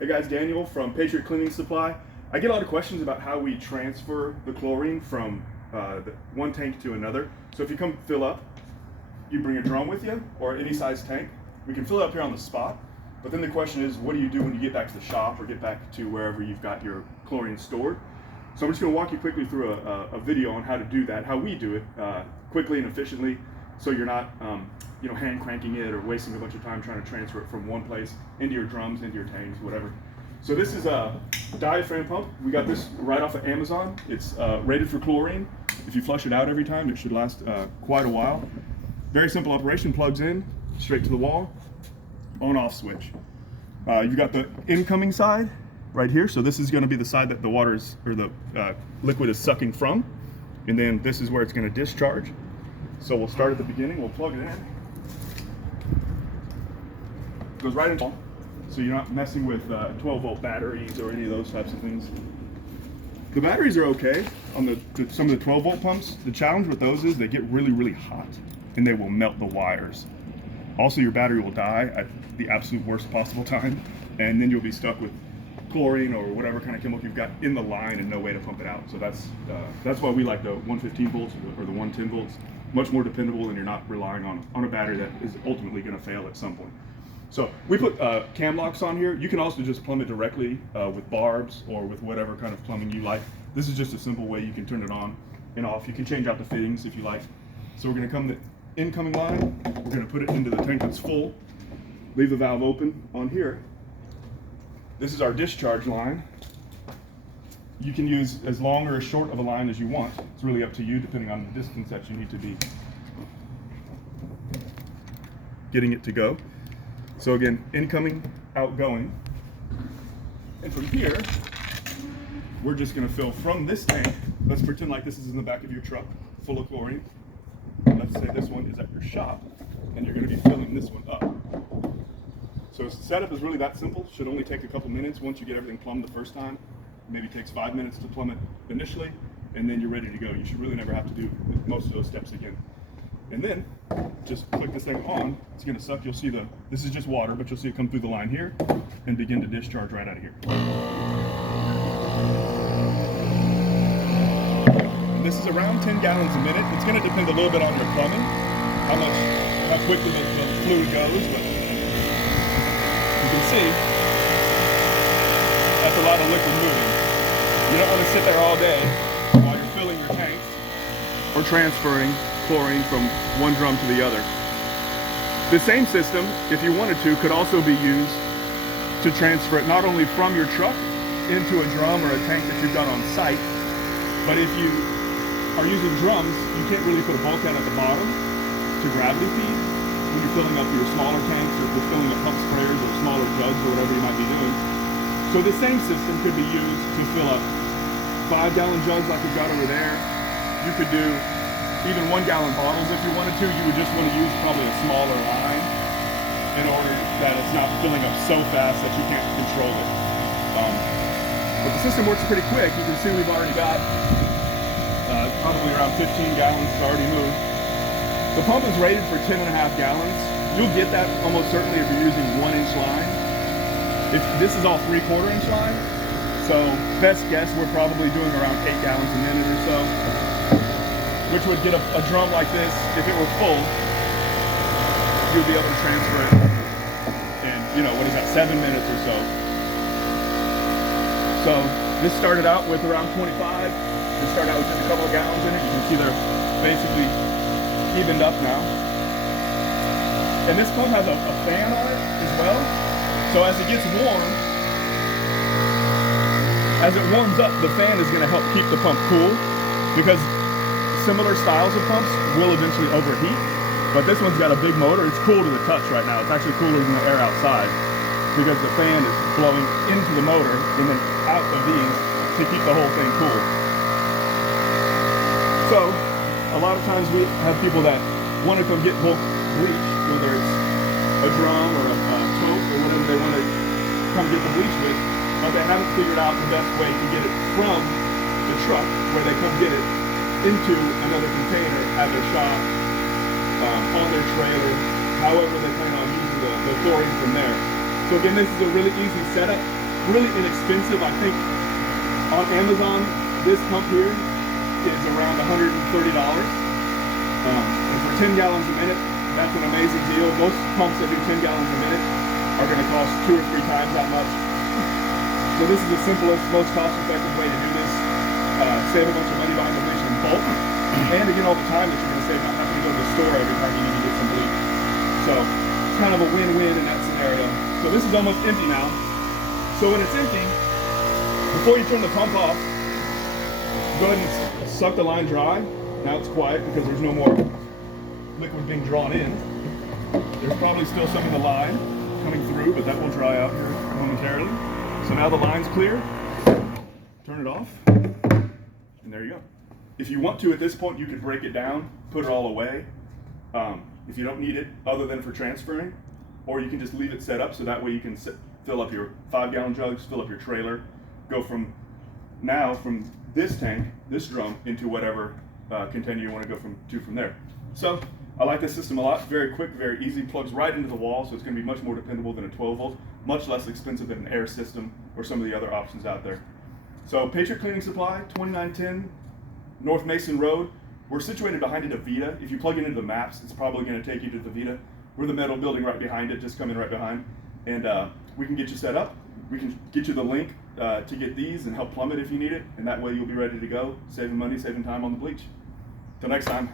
Hey guys, Daniel from Patriot Cleaning Supply. I get a lot of questions about how we transfer the chlorine from one tank to another. So if you come fill up, you bring a drum with you or any size tank. We can fill it up here on the spot. But then the question is, what do you do when you get back to the shop or get back to wherever you've got your chlorine stored? So I'm just going to walk you quickly through a video on how to do that, how we do it quickly and efficiently, so you're not hand cranking it or wasting a bunch of time trying to transfer it from one place into your drums, into your tanks, whatever. So this is a diaphragm pump. We got this right off of Amazon. It's rated for chlorine. If you flush it out every time, it should last quite a while. Very simple operation, plugs in, straight to the wall, on-off switch. You've got the incoming side right here. So this is going to be the side that the water is, or the liquid is sucking from. And then this is where it's going to discharge. So we'll start at the beginning, we'll plug it in. Goes right into, so you're not messing with 12-volt batteries or any of those types of things. The batteries are okay on some of the 12-volt pumps. The challenge with those is they get really, really hot and they will melt the wires. Also, your battery will die at the absolute worst possible time, and then you'll be stuck with chlorine or whatever kind of chemical you've got in the line and no way to pump it out. So that's why we like the 115 volts or the 110 volts. Much more dependable, and you're not relying on a battery that is ultimately going to fail at some point. So we put cam locks on here. You can also just plumb it directly with barbs or with whatever kind of plumbing you like. This is just a simple way you can turn it on and off. You can change out the fittings if you like. So we're going to come to the incoming line. We're going to put it into the tank that's full. Leave the valve open on here. This is our discharge line. You can use as long or as short of a line as you want. It's really up to you depending on the distance that you need to be getting it to go. So again, incoming, outgoing. And from here, we're just gonna fill from this tank. Let's pretend like this is in the back of your truck, full of chlorine. Let's say this one is at your shop, and you're gonna be filling this one up. So the setup is really that simple. Should only take a couple minutes once you get everything plumbed the first time. Maybe takes 5 minutes to plumb it initially, and then you're ready to go. You should really never have to do most of those steps again. And then just click this thing on. It's going to suck. You'll see this is just water, but you'll see it come through the line here and begin to discharge right out of here. And this is around 10 gallons a minute. It's going to depend a little bit on your plumbing, how quickly the fluid goes, but you can see that's a lot of liquid moving. You don't want to sit there all day while you're filling your tanks or transferring chlorine from one drum to the other. The same system, if you wanted to, could also be used to transfer it not only from your truck into a drum or a tank that you've got on site, but if you are using drums, you can't really put a bulkhead at the bottom to gravity feed when you're filling up your smaller tanks or if you're filling up pump sprayers or smaller jugs or whatever you might be doing. So the same system could be used to fill up 5-gallon jugs like we've got over there. You could do even 1-gallon bottles if you wanted to. You would just want to use probably a smaller line in order that it's not filling up so fast that you can't control it. But the system works pretty quick. You can see we've already got probably around 15 gallons already moved. The pump is rated for 10.5 gallons. You'll get that almost certainly if you're using 1-inch line. This is all 3/4-inch line, so best guess we're probably doing around 8 gallons a minute or so, which would get a drum like this, if it were full, you'd be able to transfer it in, what is that, 7 minutes or so. So this started out with around 25. This started out with just a couple of gallons in it. You can see they're basically evened up now. And this pump has a fan on it as well. So as it gets warm, as it warms up, the fan is going to help keep the pump cool, because similar styles of pumps will eventually overheat, but this one's got a big motor. It's cool to the touch right now. It's actually cooler than the air outside because the fan is blowing into the motor and then out of these to keep the whole thing cool. So a lot of times we have people that want to come get bulk bleach, whether it's a drum or a tote or whatever they want to come get the bleach with, but they haven't figured out the best way to get it from the truck where they come get it into another container at their shop, on their trailer, however they plan on using the chlorine from there. So again, this is a really easy setup. really inexpensive. I think on Amazon, this pump here is around $130. And for 10 gallons a minute, that's an amazing deal. Most pumps that do 10 gallons a minute are going to cost 2 or 3 times that much. So this is the simplest, most cost-effective way to do this. Save a bunch of money buying the bleach in bulk, and again, all the time that you're going to save not having to go to the store every time you need to get some bleach. So it's kind of a win-win in that scenario. So this is almost empty now. So when it's empty, before you turn the pump off, go ahead and suck the line dry. Now it's quiet because there's no more liquid being drawn in. There's probably still some in the line coming through, but that will dry out here momentarily. So now the line's clear. Turn it off, and there you go. If you want to, at this point, you could break it down, put it all away, if you don't need it other than for transferring, or you can just leave it set up so that way you can fill up your 5-gallon jugs, fill up your trailer, go from this tank, this drum, into whatever container you want to go from there. So I like this system a lot. Very quick, very easy, plugs right into the wall, so it's going to be much more dependable than a 12 volt, much less expensive than an air system or some of the other options out there. So Patriot Cleaning Supply, 2910 North Mason Road. We're situated behind a Vita. If you plug it into the maps, it's probably going to take you to the Vita. We're the metal building right behind it, just coming right behind. And we can get you set up. We can get you the link to get these and help plumb it if you need it. And that way you'll be ready to go, saving money, saving time on the bleach. Till next time.